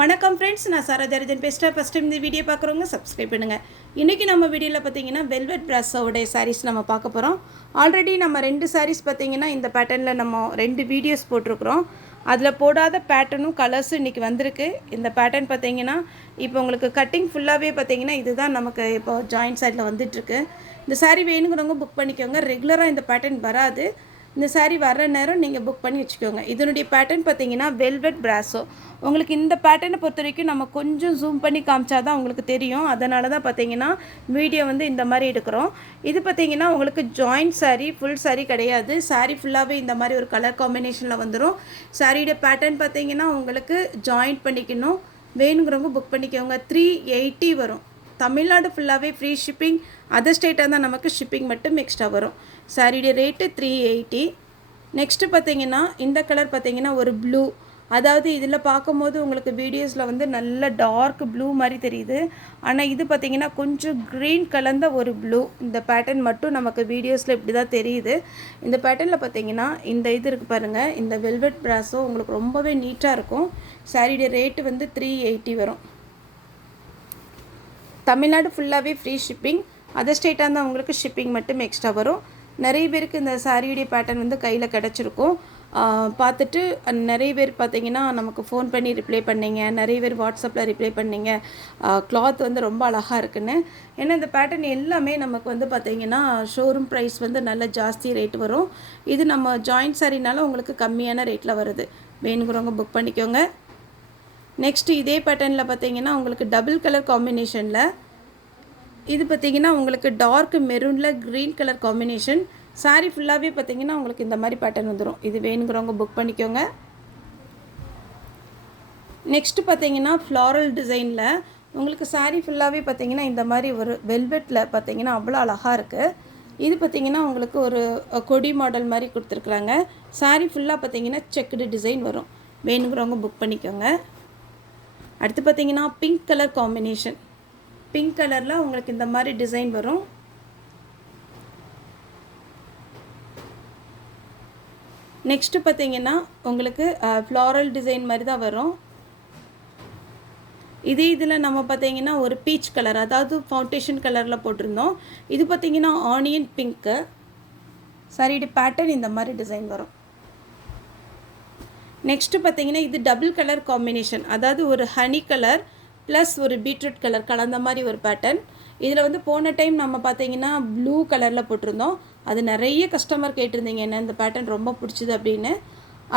வணக்கம் ஃப்ரெண்ட்ஸ், நான் சாரா ஜெரஜன் பேசுகிறேன். ஃபஸ்ட் டைம் இந்த வீடியோ பார்க்குறவங்க சப்ஸ்கிரைப் பண்ணுங்கள். இன்றைக்கி நம்ம வீடியோவில் பார்த்தீங்கன்னா வெல்வெட் ப்ராஸோடைய சாரீஸ் நம்ம பார்க்க போகிறோம். ஆல்ரெடி நம்ம 2 சாரீஸ் பார்த்தீங்கன்னா இந்த பேட்டர்னில் நம்ம 2 வீடியோஸ் போட்டிருக்கிறோம். அதில் போடாத பேட்டர்னும் கலர்ஸும் இன்றைக்கி வந்திருக்கு. இந்த பேட்டர்ன் பார்த்தீங்கன்னா இப்போ உங்களுக்கு கட்டிங் ஃபுல்லாகவே பார்த்தீங்கன்னா இதுதான் நமக்கு இப்போ ஜாயின்ட் சைடில் வந்துட்டுருக்கு. இந்த சாரீ வேணுங்கிறவங்க புக் பண்ணிக்கோங்க. ரெகுலராக இந்த பேட்டர்ன் வராது. இந்த சாரீ வர்ற நேரம் நீங்கள் புக் பண்ணி வச்சுக்கோங்க. இதனுடைய பேட்டர்ன் பார்த்தீங்கன்னா வெல்வெட் ப்ராஸோ. உங்களுக்கு இந்த பேட்டர்னை பொறுத்த வரைக்கும் நம்ம கொஞ்சம் ஜூம் பண்ணி காமிச்சா தான் உங்களுக்கு தெரியும். அதனால தான் பார்த்தீங்கன்னா வீடியோ வந்து இந்த மாதிரி எடுக்கிறோம். இது பார்த்தீங்கன்னா உங்களுக்கு ஜாயிண்ட் சாரீ, ஃபுல் சாரீ கிடையாது. சாரீ ஃபுல்லாகவே இந்த மாதிரி ஒரு கலர் காம்பினேஷனில் வந்துடும். சாரியோட பேட்டர்ன் பார்த்தீங்கன்னா உங்களுக்கு ஜாயிண்ட் பண்ணிக்கணும். வேணுங்கிறவங்க புக் பண்ணிக்கோங்க. 380 வரும். தமிழ்நாடு ஃபுல்லாகவே ஃப்ரீ ஷிப்பிங். அதர் ஸ்டேட்டாக தான் நமக்கு ஷிப்பிங் மட்டும் எக்ஸ்ட்ரா வரும். சாரியோட ரேட்டு 380. நெக்ஸ்ட்டு பார்த்தீங்கன்னா இந்த கலர் பார்த்தீங்கன்னா ஒரு ப்ளூ, அதாவது இதில் பார்க்கும்போது உங்களுக்கு வீடியோஸில் வந்து நல்ல டார்க் ப்ளூ மாதிரி தெரியுது. ஆனால் இது பார்த்திங்கன்னா கொஞ்சம் க்ரீன் கலந்த ஒரு ப்ளூ. இந்த பேட்டர்ன் மட்டும் நமக்கு வீடியோஸில் இப்படி தான் தெரியுது. இந்த பேட்டர்னில் பார்த்திங்கன்னா இந்த இது இருக்குது பாருங்கள், இந்த வெல்வெட் ப்ராஸோ உங்களுக்கு ரொம்பவே நீட்டாக இருக்கும். சாரியோட ரேட்டு வந்து 380 வரும். தமிழ்நாடு ஃபுல்லாகவே ஃப்ரீ ஷிப்பிங். அதர் ஸ்டேட்டாக இருந்தால் உங்களுக்கு ஷிப்பிங் மட்டும் எக்ஸ்ட்ரா வரும். நிறைய பேருக்கு இந்த சாரியுடைய பேட்டர்ன் வந்து கையில் கிடச்சிருக்கும். பார்த்துட்டு நிறைய பேர் பார்த்தீங்கன்னா நமக்கு ஃபோன் பண்ணி ரிப்ளை பண்ணிங்க, நிறைய பேர் வாட்ஸ்அப்பில் ரிப்ளை பண்ணிங்க, கிளாத் வந்து ரொம்ப அழகாக இருக்குன்னு. ஏன்னா இந்த பேட்டர்ன் எல்லாமே நமக்கு வந்து பார்த்திங்கன்னா ஷோரூம் ப்ரைஸ் வந்து நல்ல ஜாஸ்தி ரேட் வரும். இது நம்ம ஜாயிண்ட் சாரினால உங்களுக்கு கம்மியான ரேட்டில் வருது. வேணுங்கிறவங்க புக் பண்ணிக்கோங்க. நெக்ஸ்ட்டு இதே பேட்டர்னில் பார்த்தீங்கன்னா உங்களுக்கு டபுள் கலர் காம்பினேஷனில், இது பார்த்திங்கன்னா உங்களுக்கு டார்க் மெரூனில் க்ரீன் கலர் காம்பினேஷன். சாரீ ஃபுல்லாகவே பார்த்திங்கன்னா உங்களுக்கு இந்த மாதிரி பேட்டர்ன் வந்துடும். இது வேணுங்கிறவங்க புக் பண்ணிக்கோங்க. நெக்ஸ்ட்டு பார்த்திங்கன்னா ஃப்ளாரல் டிசைனில் உங்களுக்கு சாரீ ஃபுல்லாகவே பார்த்திங்கன்னா இந்த மாதிரி ஒரு வெல்வெட்டில் பார்த்திங்கன்னா அவ்வளோ அழகாக இருக்குது. இது பார்த்திங்கன்னா உங்களுக்கு ஒரு கொடி மாடல் மாதிரி கொடுத்துருக்குறாங்க. சாரீ ஃபுல்லாக பார்த்திங்கன்னா செக்குடு டிசைன் வரும். வேணுங்கிறவங்க புக் பண்ணிக்கோங்க. அடுத்து பார்த்திங்கன்னா பிங்க் கலர் காம்பினேஷன். பிங்க் கலரில் உங்களுக்கு இந்த மாதிரி டிசைன் வரும். நெக்ஸ்ட்டு பார்த்திங்கன்னா உங்களுக்கு ஃப்ளாரல் டிசைன் மாதிரி தான் வரும். இதே இதில் நம்ம பார்த்திங்கன்னா ஒரு பீச் கலர், அதாவது ஃபவுண்டேஷன் கலரில் போட்டிருந்தோம். இது பார்த்திங்கன்னா ஆனியன் பிங்க்கு. சாரியோட பேட்டர்ன் இந்த மாதிரி டிசைன் வரும். நெக்ஸ்ட்டு பார்த்திங்கன்னா இது டபுள் கலர் காம்பினேஷன், அதாவது ஒரு ஹனி கலர் ப்ளஸ் ஒரு பீட்ரூட் கலர் கலந்த மாதிரி ஒரு பேட்டர்ன். இதில் வந்து போன டைம் நம்ம பார்த்திங்கன்னா ப்ளூ கலரில் போட்டிருந்தோம். அது நிறைய கஸ்டமர் கேட்டிருந்தீங்க என்ன இந்த பேட்டர்ன் ரொம்ப பிடிச்சிது அப்படின்னு.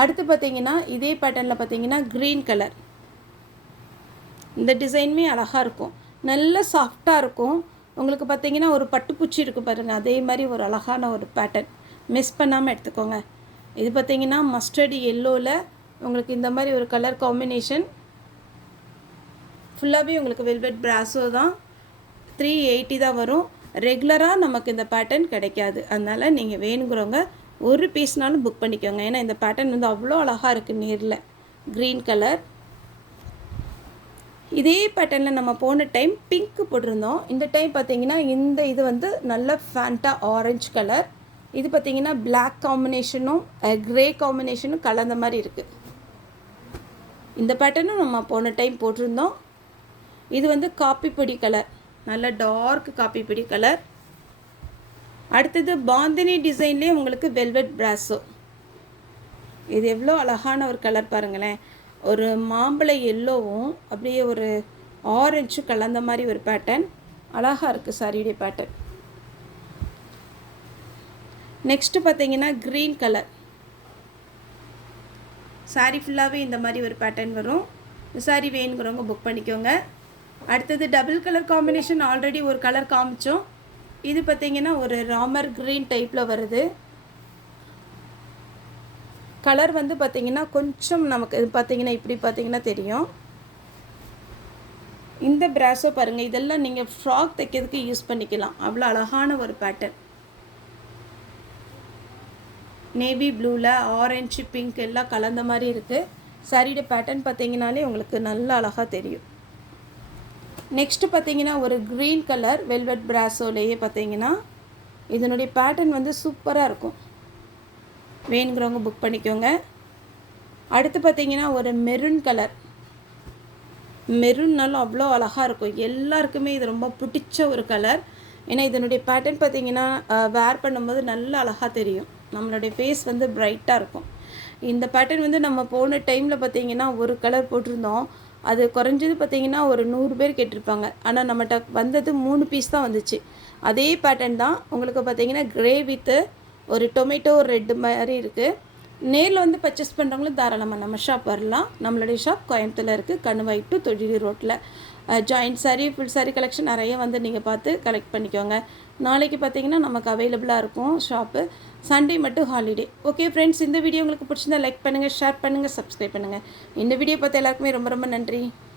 அடுத்து பார்த்திங்கன்னா இதே பேட்டர்னில் பார்த்திங்கன்னா க்ரீன் கலர். இந்த டிசைனுமே அழகாக இருக்கும், நல்ல சாஃப்டாக இருக்கும். உங்களுக்கு பார்த்திங்கன்னா ஒரு பட்டுப்பூச்சி இருக்குது பாருங்கள், அதே மாதிரி ஒரு அழகான ஒரு பேட்டர்ன். மிஸ் பண்ணாமல் எடுத்துக்கோங்க. இது பார்த்திங்கன்னா மஸ்டர்டு எல்லோவில் உங்களுக்கு இந்த மாதிரி ஒரு கலர் காம்பினேஷன். ஃபுல்லாகவே உங்களுக்கு வெல்வெட் ப்ராஸோ தான். 380 தான் வரும். ரெகுலராக நமக்கு இந்த பேட்டர்ன் கிடைக்காது. அதனால் நீங்கள் வேணுங்கிறவங்க ஒரு பீஸ்னாலும் புக் பண்ணிக்கோங்க. ஏன்னா இந்த பேட்டர்ன் வந்து அவ்வளோ அழகாக இருக்குது நேரில். Green colour. இதே பேட்டர்னில் நம்ம போன டைம் பிங்க் போட்டிருந்தோம். இந்த டைம் பார்த்திங்கன்னா இந்த இது வந்து நல்ல ஃபேண்டா ஆரஞ்சு கலர். இது பார்த்திங்கன்னா பிளாக் காம்பினேஷனும் க்ரே காம்பினேஷனும் கலந்த மாதிரி இருக்குது. இந்த பேட்டர்னும் நம்ம போன டைம் போட்டிருந்தோம். இது வந்து காப்பி பொடி கலர், நல்ல டார்க் காப்பி பொடி கலர். அடுத்தது பாந்தினி டிசைன்லேயே உங்களுக்கு வெல்வெட் ப்ராஸோ. இது எவ்வளோ அழகான ஒரு கலர் பாருங்களேன். ஒரு மாம்பழை எல்லோவும் அப்படியே ஒரு ஆரஞ்சும் கலந்த மாதிரி ஒரு பேட்டர்ன். அழகாக இருக்குது சாரியுடைய பேட்டர்ன். நெக்ஸ்ட்டு பார்த்திங்கன்னா க்ரீன் கலர். சாரீ ஃபுல்லாகவே இந்த மாதிரி ஒரு பேட்டர்ன் வரும். சாரீ வேணுங்கிறவங்க புக் பண்ணிக்கோங்க. அடுத்தது டபுள் கலர் காம்பினேஷன் ஆல்ரெடி ஒரு கலர் காமிச்சோம். இது பார்த்திங்கன்னா ஒரு ராமர் க்ரீன் டைப்பில் வருது. கலர் வந்து பார்த்திங்கன்னா கொஞ்சம் நமக்கு இது பார்த்திங்கன்னா இப்படி பார்த்திங்கன்னா தெரியும். இந்த ப்ராஸோ பாருங்கள், இதெல்லாம் நீங்கள் ஃப்ராக் தைக்கிறதுக்கு யூஸ் பண்ணிக்கலாம். அவ்வளோ அழகான ஒரு பேட்டர்ன். நேவி ப்ளூவில் ஆரஞ்சு பிங்க் எல்லாம் கலந்த மாதிரி இருக்குது. சாரியோட பேட்டர்ன் பார்த்திங்கனாலே உங்களுக்கு நல்ல அழகாக தெரியும். நெக்ஸ்ட்டு பார்த்திங்கன்னா ஒரு க்ரீன் கலர் வெல்வெட் ப்ராஸோலேயே பார்த்திங்கன்னா இதனுடைய பேட்டர்ன் வந்து சூப்பராக இருக்கும். வேணுங்கிறவங்க புக் பண்ணிக்கோங்க. அடுத்து பார்த்திங்கன்னா ஒரு மெரூன் கலர். மெரூன்னாலும் அவ்வளோ அழகாக இருக்கும். எல்லாருக்குமே இது ரொம்ப பிடிச்ச ஒரு கலர். ஏன்னா இதனுடைய பேட்டர்ன் பார்த்திங்கன்னா வேர் பண்ணும்போது நல்லா அழகாக தெரியும். நம்மளுடைய ஃபேஸ் வந்து பிரைட்டாக இருக்கும். இந்த பேட்டர்ன் வந்து நம்ம போன டைமில் பார்த்திங்கன்னா ஒரு கலர் போட்டிருந்தோம். அது குறைஞ்சது பார்த்திங்கன்னா ஒரு 100 பேர் கேட்டிருப்பாங்க. ஆனால் நம்மகிட்ட வந்தது 3 பீஸ் தான் வந்துச்சு. அதே பேட்டர்ன் தான் உங்களுக்கு பார்த்திங்கன்னா க்ரே வித்து ஒரு டொமேட்டோ ரெட் மாதிரி இருக்குது. நேரில் வந்து பர்ச்சேஸ் பண்ணுறவங்களும் தாராளமாக நம்ம ஷாப் வரலாம். நம்மளுடைய ஷாப் கோயம்புத்தூரில் இருக்குது, கணுவாய் டு தொழிலி ரோட்டில். Joint sari, full sari collection நிறைய வந்து நீங்கள் பார்த்து கலெக்ட் பண்ணிக்கோங்க. நாளைக்கு பார்த்தீங்கன்னா நமக்கு அவைலபிளாக இருக்கும் ஷாப்பு. சண்டே மட்டும் ஹாலிடே. ஓகே ஃப்ரெண்ட்ஸ், இந்த வீடியோ உங்களுக்கு பிடிச்சிருந்தா லைக் பண்ணுங்கள், ஷேர் பண்ணுங்கள், சப்ஸ்கிரைப் பண்ணுங்கள். இந்த வீடியோ பார்த்து எல்லாருக்குமே ரொம்ப ரொம்ப நன்றி.